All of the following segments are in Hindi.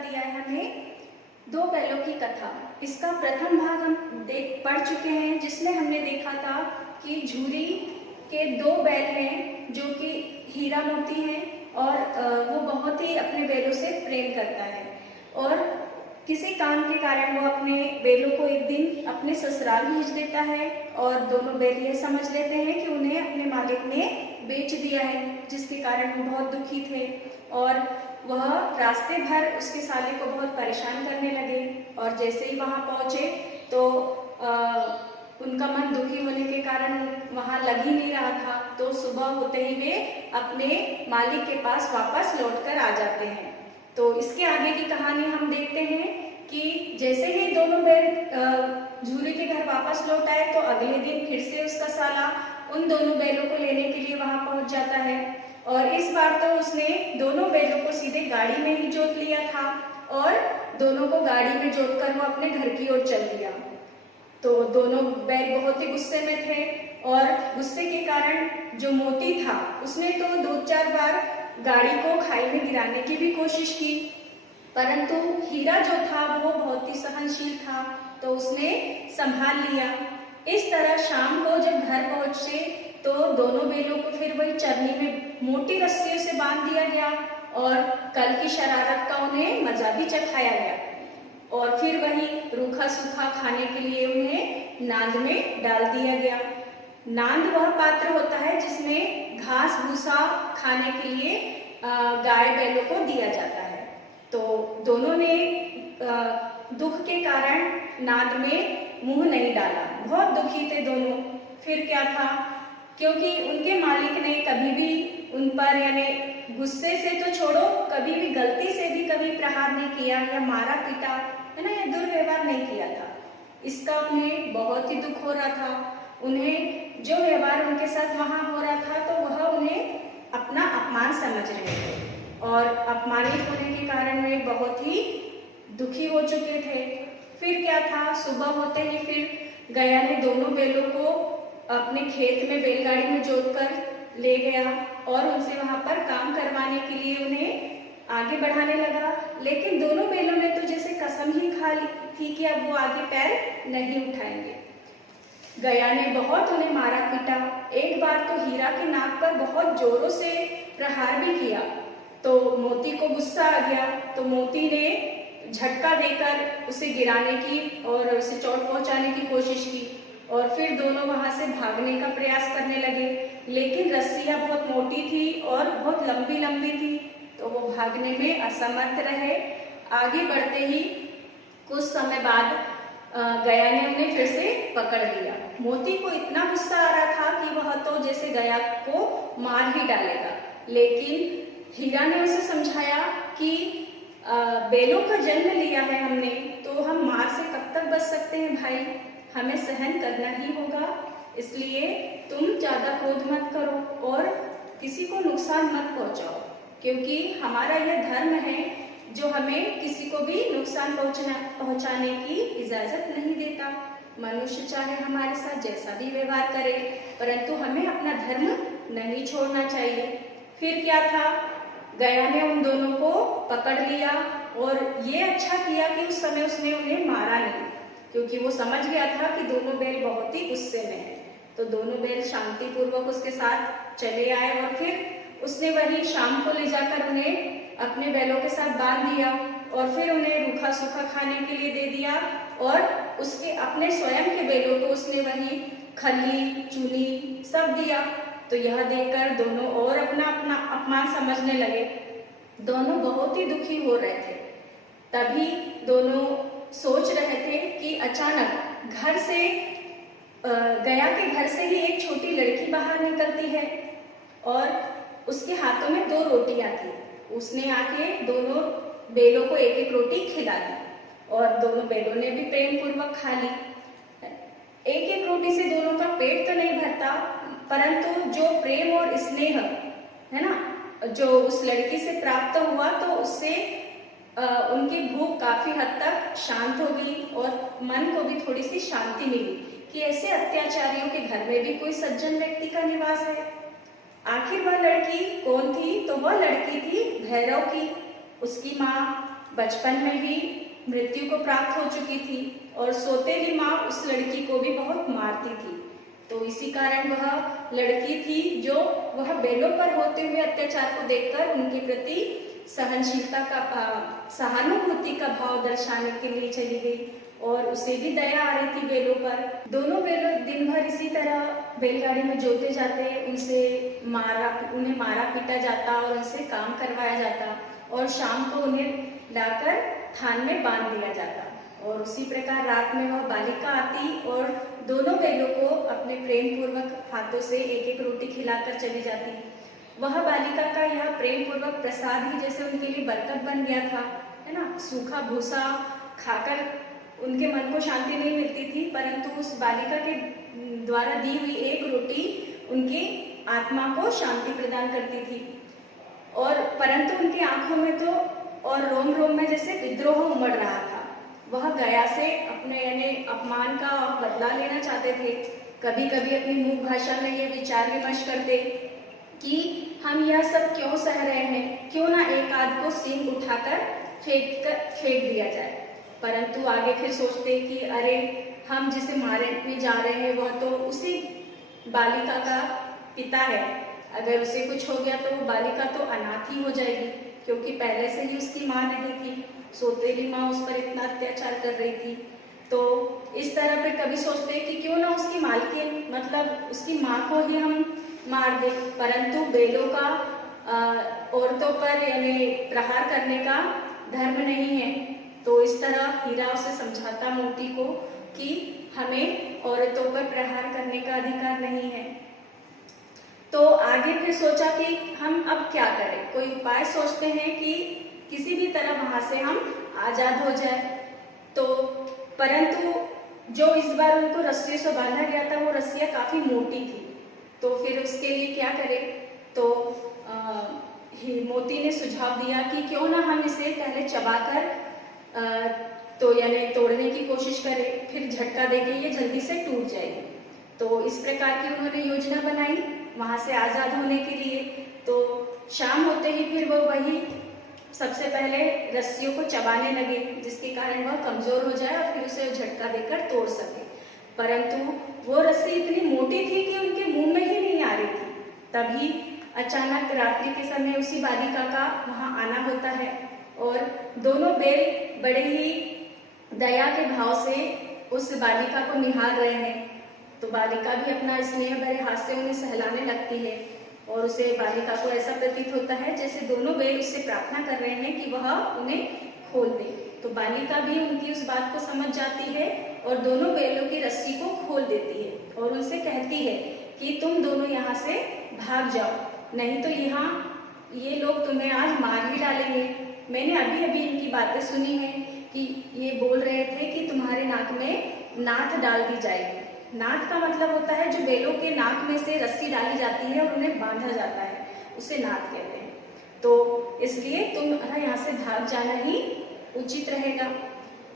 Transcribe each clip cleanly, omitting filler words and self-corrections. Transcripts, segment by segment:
दिया है हमें दो बैलों की कथा। इसका प्रथम भाग हम पढ़ चुके हैं, जिसमें हमने देखा था कि झूरी के दो बैल हैं जो कि हीरा मोती हैं और वो बहुत ही अपने बैलों से प्रेम करता है और किसी काम के कारण वो अपने बैलों को एक दिन अपने ससुराल भेज देता है और दोनों बैल ये समझ लेते हैं कि उन्हें अपने मालिक ने बेच दिया है, जिसके कारण वो बहुत दुखी थे और वह रास्ते भर उसके साले को बहुत परेशान करने लगे और जैसे ही वहाँ पहुँचे तो उनका मन दुखी होने के कारण वहाँ लग ही नहीं रहा था। तो सुबह होते ही वे अपने मालिक के पास वापस लौटकर आ जाते हैं। तो इसके आगे की कहानी हम देखते हैं कि जैसे ही दोनों बैल झूरी के घर वापस लौट आए तो अगले दिन फिर से उसका साला उन दोनों बैलों को लेने के लिए वहां पहुंच जाता है और इस बार तो उसने दोनों बैलों को सीधे गाड़ी में ही जोत लिया था और दोनों को गाड़ी में जोतकर वो अपने घर की ओर चल दिया। तो दोनों बैल बहुत ही गुस्से में थे और गुस्से के कारण जो मोती था उसने तो 2-4 बार गाड़ी को खाई में गिराने की भी कोशिश की, परंतु हीरा जो था वो बहुत ही सहनशील था तो उसने संभाल लिया। इस तरह शाम को जब घर पहुंचे तो दोनों बैलों को फिर वही चरनी में मोटी रस्सियों से बांध दिया गया और कल की शरारत का उन्हें मजा भी चखाया गया और फिर वही रूखा सूखा खाने के लिए उन्हें नांद में डाल दिया गया। नांद वह पात्र होता है जिसमें घास भूसा खाने के लिए गाय बैलों को दिया जाता है। तो दोनों ने दुख के कारण नांद में मुंह नहीं डाला, बहुत दुखी थे दोनों। फिर क्या था, क्योंकि उनके मालिक ने कभी भी उन पर यानी गुस्से से तो छोड़ो, कभी भी गलती से भी कभी प्रहार नहीं किया या मारा पीटा है ना, या दुर्व्यवहार नहीं किया था। इसका उन्हें बहुत ही दुख हो रहा था। उन्हें जो व्यवहार उनके साथ वहां हो रहा था तो वह उन्हें अपना अपमान समझ रहे थे और अपमानित होने के कारण वे बहुत ही दुखी हो चुके थे। फिर क्या था, सुबह होते ही फिर गया ने दोनों बैलों को अपने खेत में बैलगाड़ी में जोतकर ले गया और उनसे वहां पर काम करवाने के लिए उन्हें आगे बढ़ाने लगा। लेकिन दोनों बैलों ने तो जैसे कसम ही खा ली थी कि अब वो आगे पैर नहीं उठाएंगे। गया ने बहुत उन्हें मारा पीटा। एक बार तो हीरा के नाक पर बहुत जोरों से प्रहार भी किया तो मोती को गुस्सा आ गया तो मोती ने झटका देकर उसे गिराने की और उसे चोट पहुंचाने की कोशिश की और फिर दोनों वहां से भागने का प्रयास करने लगे, लेकिन रस्सियां बहुत मोटी थी और बहुत लंबी लंबी थी तो वो भागने में असमर्थ रहे। आगे बढ़ते ही कुछ समय बाद गया ने उन्हें फिर से पकड़ लिया। मोती को इतना गुस्सा आ रहा था कि वह तो जैसे गया को मार ही डालेगा, लेकिन हीरा ने उसे समझाया कि बैलों का जन्म लिया है हमने तो हम मार से कब तक बच सकते हैं भाई, हमें सहन करना ही होगा, इसलिए तुम ज्यादा क्रोध मत करो और किसी को नुकसान मत पहुंचाओ, क्योंकि हमारा यह धर्म है जो हमें किसी को भी नुकसान पहुंचाने की इजाजत नहीं देता। मनुष्य चाहे हमारे साथ जैसा भी व्यवहार करे, परंतु हमें अपना धर्म नहीं छोड़ना चाहिए। फिर क्या था, गया ने उन दोनों को पकड़ लिया और ये अच्छा किया कि उस समय उसने उन्हें मारा नहीं, क्योंकि वो समझ गया था कि दोनों बैल बहुत ही गुस्से में हैं। तो दोनों बैल शांतिपूर्वक उसके साथ चले आए और फिर उसने वही शाम को ले जाकर उन्हें अपने बैलों के साथ बांध दिया और फिर उन्हें रूखा सूखा खाने के लिए दे दिया और उसके अपने स्वयं के बैलों को उसने वही खली चूनी सब दिया। तो यह देखकर दोनों और अपना अपना अपमान समझने लगे। दोनों बहुत ही दुखी हो रहे थे। तभी दोनों सोच रहे थे कि अचानक घर से गया के घर से ही एक छोटी लड़की बाहर निकलती है और उसके हाथों में 2 रोटियां थी। उसने आके दोनों बैलों को एक एक रोटी खिला दी और दोनों बैलों ने भी प्रेम पूर्वक खा ली। एक एक रोटी से दोनों का पेट तो नहीं भरता, परंतु जो प्रेम और स्नेह है ना जो उस लड़की से प्राप्त हुआ तो उससे उनकी भूख काफी हद तक शांत हो गई और मन को भी थोड़ी सी शांति मिली कि ऐसे अत्याचारियों के घर में भी कोई सज्जन व्यक्ति का निवास है। आखिर वह लड़की कौन थी? तो वह लड़की थी भैरव की। उसकी माँ बचपन में ही मृत्यु को प्राप्त हो चुकी थी और सौतेली माँ उस लड़की को भी बहुत मारती थी। तो इसी कारण वह लड़की थी जो वह बेलों पर होते हुए अत्याचार को देखकर उनके प्रति सहनशीलता का सहानुभूति का भाव दर्शाने के लिए चली गई और उसे भी दया आ रही थी बेलों पर। दोनों बेलों दिन भर इसी तरह बैलगाड़ी में जोते जाते, उन्हें मारा पीटा जाता और उनसे काम करवाया जाता और शाम को उन्हें लाकर थान में बांध दिया जाता। और उसी प्रकार रात में वह बालिका आती और दोनों बैलों को अपने प्रेम पूर्वक हाथों से एक एक रोटी खिलाकर चली जाती। वह बालिका का यह प्रेम पूर्वक प्रसाद ही जैसे उनके लिए बरकत बन गया था, है ना। सूखा भूसा खाकर उनके मन को शांति नहीं मिलती थी, परंतु उस बालिका के द्वारा दी हुई एक रोटी उनकी आत्मा को शांति प्रदान करती थी। और परंतु उनकी आंखों में तो और रोम रोम में जैसे विद्रोह उमड़ रहा था। वह गया से अपने यानी अपमान का बदला लेना चाहते थे। कभी कभी अपनी मूक भाषा में ये विचार विमर्श करते कि हम यह सब क्यों सह रहे हैं, क्यों ना एक आध को सींग उठाकर फेंक दिया जाए। परंतु आगे फिर सोचते कि अरे हम जिसे मारने जा रहे हैं वह तो उसी बालिका का पिता है, अगर उसे कुछ हो गया तो वो बालिका तो अनाथ ही हो जाएगी, क्योंकि पहले से ही उसकी माँ नहीं थी, सौतेली माँ उस पर इतना अत्याचार कर रही थी। तो इस तरह पे कभी सोचते हैं कि क्यों ना उसकी मालकिन मतलब उसकी माँ को ही हम मार दे। परंतु बेलों का औरतों पर यानी प्रहार करने का धर्म नहीं है। तो इस तरह हीरा उसे समझाता मोती को कि हमें औरतों पर प्रहार करने का अधिकार नहीं है। तो आगे फिर सोचा कि हम अब क्या करें, कोई उपाय सोचते हैं कि किसी भी तरह वहां से हम आजाद हो जाए। तो परंतु जो इस बार उनको रस्सी से बांधा गया था वो रस्सियां काफी मोटी थी। तो फिर उसके लिए क्या करें, तो मोती ने सुझाव दिया कि क्यों ना हम इसे पहले चबाकर तो यानी तोड़ने की कोशिश करें, फिर झटका देंगे ये जल्दी से टूट जाएगी। तो इस प्रकार की उन्होंने योजना बनाई वहां से आजाद होने के लिए। तो शाम होते ही फिर वो वही सबसे पहले रस्सियों को चबाने लगे, जिसके कारण वह कमजोर हो जाए और फिर उसे झटका देकर तोड़ सके। परंतु वो रस्सी इतनी मोटी थी कि उनके मुंह में ही नहीं आ रही थी। तभी अचानक रात्रि के समय उसी बालिका का वहां आना होता है और दोनों बैल बड़े ही दया के भाव से उस बालिका को निहार रहे हैं। तो बालिका भी अपना स्नेह भरे हाथ से उन्हें सहलाने लगती है और उसे बालिका को ऐसा प्रतीत होता है जैसे दोनों बैल उससे प्रार्थना कर रहे हैं कि वह उन्हें खोल दे। तो बालिका भी उनकी उस बात को समझ जाती है और दोनों बैलों की रस्सी को खोल देती है और उनसे कहती है कि तुम दोनों यहाँ से भाग जाओ, नहीं तो यहाँ ये लोग तुम्हें आज मार ही डालेंगे। मैंने अभी अभी इनकी बातें सुनी है कि ये बोल रहे थे कि तुम्हारे नाक में नाथ डाल दी जाएगी। नाथ का मतलब होता है जो बैलों के नाक में से रस्सी डाली जाती है और उन्हें बांधा जाता है, उसे नाथ कहते हैं। तो इसलिए तुम यहाँ से भाग जाना ही उचित रहेगा।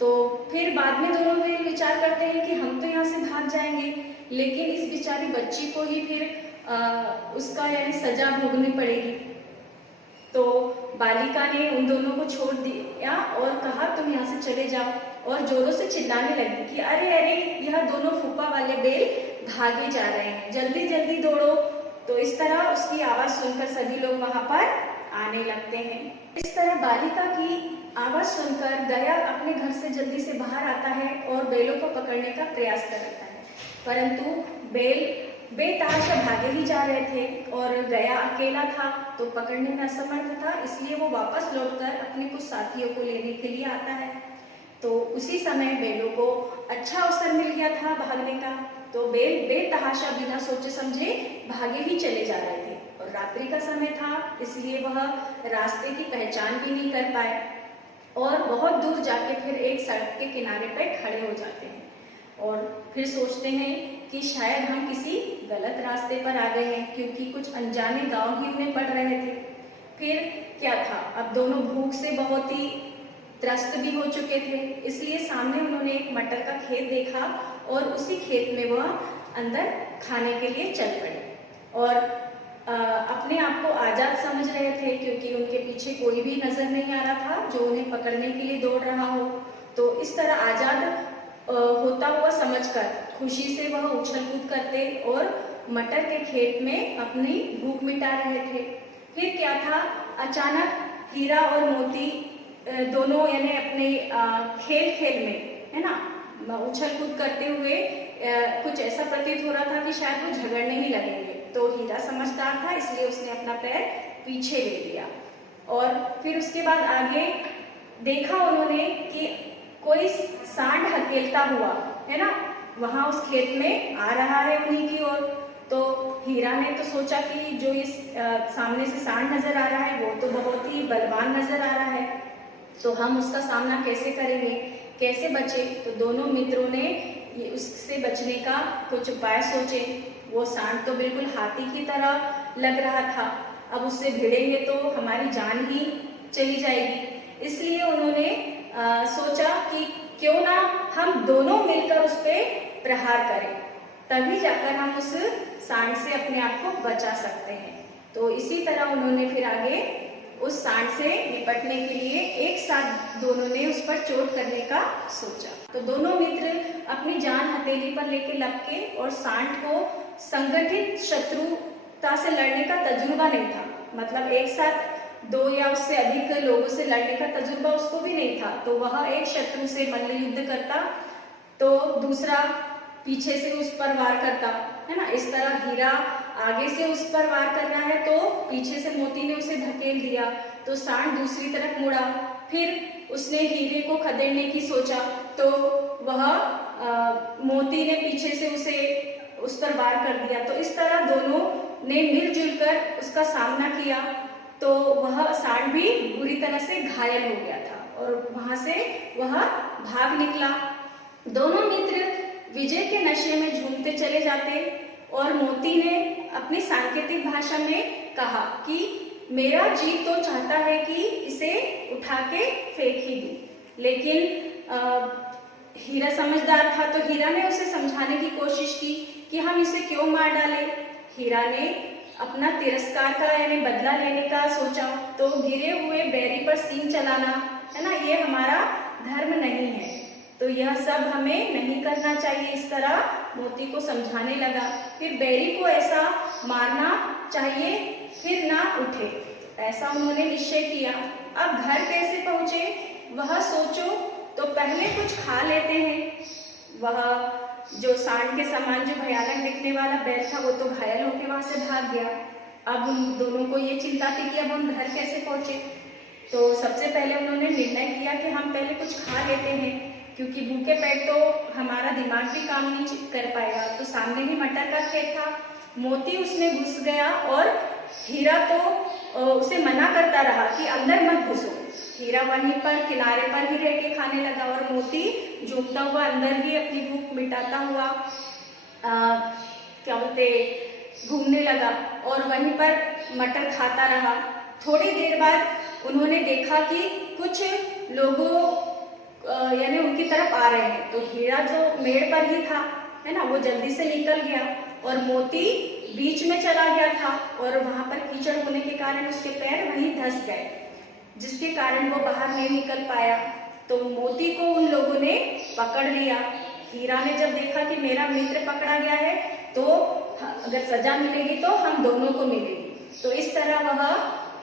तो फिर बाद में दोनों बैल विचार करते हैं कि हम तो यहाँ से भाग जाएंगे, लेकिन इस बेचारी बच्ची को ही फिर उसका यानी सजा भोगनी पड़ेगी। तो बालिका ने उन दोनों को छोड़ दिया और कहा तुम यहाँ से चले जाओ, और जोरों से चिल्लाने लगी कि अरे अरे यह दोनों फूफा वाले बैल भागे जा रहे हैं, जल्दी जल्दी दौड़ो। तो इस तरह उसकी आवाज सुनकर सभी लोग वहां पर आने लगते हैं। इस तरह बालिका की आवाज सुनकर गया अपने घर से जल्दी से बाहर आता है और बैलों को पकड़ने का प्रयास करता है, परंतु बैल बेतहाशा भागे ही जा रहे थे और गया अकेला था तो पकड़ने में असमर्थ था। इसलिए वो वापस लौटकर अपने कुछ साथियों को लेने के लिए आता है। तो उसी समय बैलों को अच्छा अवसर मिल गया था भागने का। तो बैल बेतहाशा बिना सोचे समझे भागे ही चले जा रहे थे और रात्रि का समय था, इसलिए वह रास्ते की पहचान भी नहीं कर पाए और बहुत दूर जाके फिर एक सड़क के किनारे पर खड़े हो जाते हैं और फिर सोचते हैं कि शायद हम किसी गलत रास्ते पर आ गए हैं, क्योंकि कुछ अनजाने गांव ही उन्हें पड़ रहे थे। फिर क्या था, अब दोनों भूख से बहुत ही त्रस्त भी हो चुके थे, इसलिए सामने उन्होंने एक मटर का खेत देखा और उसी खेत में वह अंदर खाने के लिए चल पड़े। और अपने आप को आज़ाद समझ रहे थे, क्योंकि उनके पीछे कोई भी नजर नहीं आ रहा था जो उन्हें पकड़ने के लिए दौड़ रहा हो। तो इस तरह आज़ाद होता हुआ समझकर खुशी से वह उछल कूद करते और मटर के खेत में अपनी भूख मिटा रहे थे। फिर क्या था, अचानक हीरा और मोती दोनों यानी अपने खेल खेल में, है ना, उछल कूद करते हुए कुछ ऐसा प्रतीत हो रहा था कि शायद वो झगड़ने ही लगेंगे। तो हीरा समझदार था, इसलिए उसने अपना पैर पीछे ले लिया और फिर उसके बाद आगे देखा उन्होंने कि कोई सांड हकेलता हुआ, है ना, वहां उस खेत में आ रहा है उन्हीं की ओर। तो हीरा ने तो सोचा कि जो इस सामने से सांड नजर आ रहा है वो तो बहुत ही बलवान नजर आ रहा है, तो हम उसका सामना कैसे करेंगे, कैसे बचे। तो दोनों मित्रों ने ये उससे बचने का कुछ उपाय सोचे। वो सांड तो बिल्कुल हाथी की तरह लग रहा था, अब उससे भिड़ेंगे तो हमारी जान ही चली जाएगी। इसलिए उन्होंने सोचा कि क्यों ना हम दोनों मिलकर उस पर प्रहार करें, तभी जाकर हम उस सांड से अपने आप को बचा सकते हैं। तो इसी तरह उन्होंने फिर आगे उस सांड से निपटने के लिए एक साथ दोनों ने उस पर चोट करने का सोचा। तो दोनों मित्र अपनी जान हथेली पर लेके लपके और सांड को संगठित शत्रुता से लड़ने का तजुर्बा नहीं था, मतलब एक साथ दो या उससे अधिक लोगों से लड़ने का तजुर्बा उसको भी नहीं था। तो वह एक शत्रु से मल्ल युद्ध करता तो दूसरा पीछे से उस पर वार करता, है ना। इस तरह हीरा आगे से उस पर वार कर रहा है तो पीछे से मोती ने उसे धकेल दिया, तो सांड दूसरी तरफ मुड़ा। फिर उसने हीरे को खदेड़ने की सोचा तो वह मोती ने पीछे से उसे उस पर वार कर दिया। तो इस तरह दोनों ने मिलजुल कर उसका सामना किया, तो वह सांड भी बुरी तरह से घायल हो गया था और वहां से वह भाग निकला। दोनों मित्र विजय के नशे में झूमते चले जाते और मोती ने अपनी सांकेतिक भाषा में कहा कि मेरा जी तो चाहता है कि इसे उठा के फेंक ही दूं, लेकिन हीरा समझदार था तो हीरा ने उसे समझाने की कोशिश की कि हम इसे क्यों मार डालें। हीरा ने अपना तिरस्कार का यानी बदला लेने का सोचा, तो गिरे हुए बैरी पर सींग चलाना, है ना, ये हमारा धर्म नहीं है, तो यह सब हमें नहीं करना चाहिए। इस तरह मोती को समझाने लगा। फिर बैरी को ऐसा मारना चाहिए फिर ना उठे, ऐसा उन्होंने निश्चय किया। अब घर कैसे पहुंचे वह सोचो, तो पहले कुछ खा लेते हैं। वह जो सांड के समान जो भयानक दिखने वाला बैल था वो तो घायल होकर वहां से भाग गया। अब उन दोनों को ये चिंता थी कि अब हम घर कैसे पहुंचे। तो सबसे पहले उन्होंने निर्णय किया कि हम पहले कुछ खा लेते हैं, क्योंकि भूखे पेट तो हमारा दिमाग भी काम नहीं कर पाएगा। तो सामने ही मटर का खेत था, मोती उसमें घुस गया और हीरा तो उसे मना करता रहा कि अंदर मत घुसो। हीरा वहीं पर किनारे पर ही रह के खाने लगा और मोती झूमता हुआ अंदर ही अपनी भूख मिटाता हुआ क्या बोलते घूमने लगा और वहीं पर मटर खाता रहा। थोड़ी देर बाद उन्होंने देखा कि कुछ लोगों यानी उनकी तरफ आ रहे हैं, तो हीरा जो मेड़ पर ही था, है ना, वो जल्दी से निकल गया और मोती बीच में चला गया था और वहां पर कीचड़ होने के कारण उसके पैर वहीं धंस गए, जिसके कारण वो बाहर नहीं निकल पाया। तो मोती को उन लोगों ने पकड़ लिया। हीरा ने जब देखा कि मेरा मित्र पकड़ा गया है तो अगर सजा मिलेगी तो हम दोनों को मिलेगी, तो इस तरह वह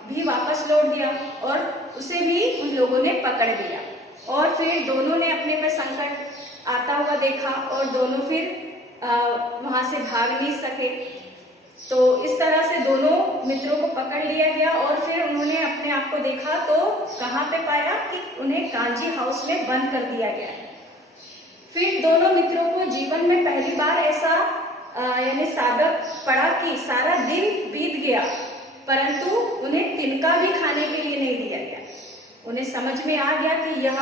भी वापस लौट गया और उसे भी उन लोगों ने पकड़ लिया। और फिर दोनों ने अपने पर संकट आता हुआ देखा और दोनों फिर वहां से भाग नहीं सके। तो इस तरह से दोनों मित्रों को पकड़ लिया गया और फिर उन्होंने अपने आप को देखा तो कहाँ पे पाया कि उन्हें कांजी हाउस में बंद कर दिया गया है। फिर दोनों मित्रों को जीवन में पहली बार ऐसा यानी साबक पड़ा कि सारा दिन बीत गया परंतु उन्हें तिनका भी खाने के लिए नहीं दिया गया। उन्हें समझ में आ गया कि यह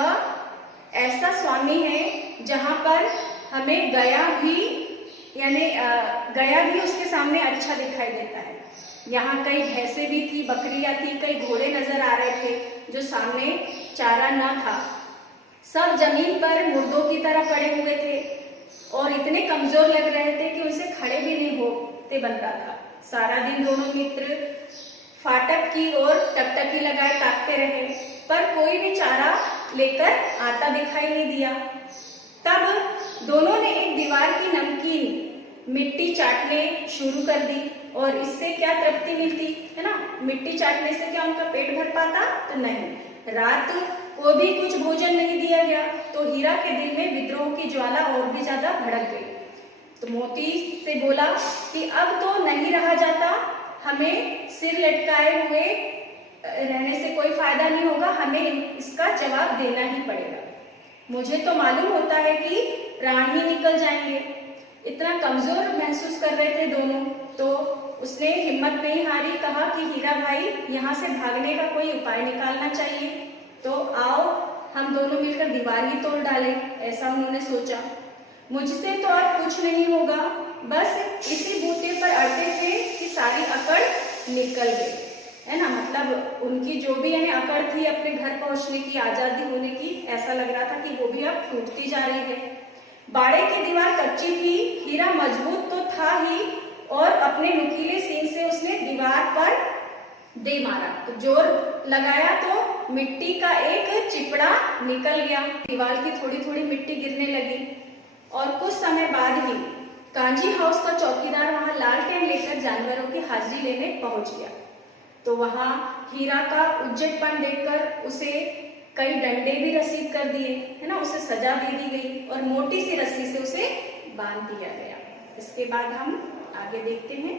ऐसा स्वामी है जहाँ पर हमें गया भी उसके सामने अच्छा दिखाई देता है। यहाँ कई भैंसे भी थी, बकरियां थी, कई घोड़े नजर आ रहे थे जो सामने चारा न था। सब जमीन पर मुर्दों की तरह पड़े हुए थे और इतने कमजोर लग रहे थे कि उनसे खड़े भी नहीं होते बन रहा था। सारा दिन दोनों मित्र फाटक की ओर टकटकी लगाए ताकते रहे, पर कोई भी चारा लेकर आता दिखाई नहीं दिया। तब दोनों ने एक दीवार की नमकीन मिट्टी चाटने शुरू कर दी, और इससे क्या तृप्ति मिलती है ना, मिट्टी चाटने से क्या उनका पेट भर पाता? तो नहीं। रात को भी कुछ भोजन नहीं दिया गया, तो हीरा के दिल में विद्रोह की ज्वाला और भी ज्यादा भड़क गई। तो मोती से बोला कि अब तो नहीं रहा जाता, हमें सिर लटकाए हुए रहने से कोई फायदा नहीं होगा, हमें इसका जवाब देना ही पड़ेगा। मुझे तो मालूम होता है कि प्राण ही निकल जाएंगे। इतना कमजोर महसूस कर रहे थे दोनों, तो उसने हिम्मत नहीं हारी, कहा कि हीरा भाई, यहाँ से भागने का कोई उपाय निकालना चाहिए, तो आओ हम दोनों मिलकर दीवार ही तोड़ डालें। ऐसा उन्होंने सोचा। मुझसे तो अब कुछ नहीं होगा, बस इसी बूते पर अड़ते थे कि सारी अकड़ निकल गई, है ना। मतलब उनकी जो भी यानी अकड़ थी अपने घर पहुंचने की, आजादी होने की, ऐसा लग रहा था कि वो भी अब टूटती जा रही है। बाड़े की दीवार कच्ची थी, हीरा मजबूत तो था ही, और अपने नुकीले सींग से उसने दीवार पर दे मारा। तो जोर लगाया तो मिट्टी का एक चिपड़ा निकल गया, दीवार की थोड़ी थोड़ी मिट्टी गिरने लगी। और कुछ समय बाद ही कांजी हाउस का चौकीदार वहां लालटेन लेकर जानवरों की हाजिरी लेने पहुंच गया। तो वहां हीरा का उज्जटपन देखकर उसे कई डंडे भी रसीद कर दिए, है ना, उसे सजा दे दी गई और मोटी सी रस्सी से उसे बांध दिया गया। इसके बाद हम आगे देखते हैं।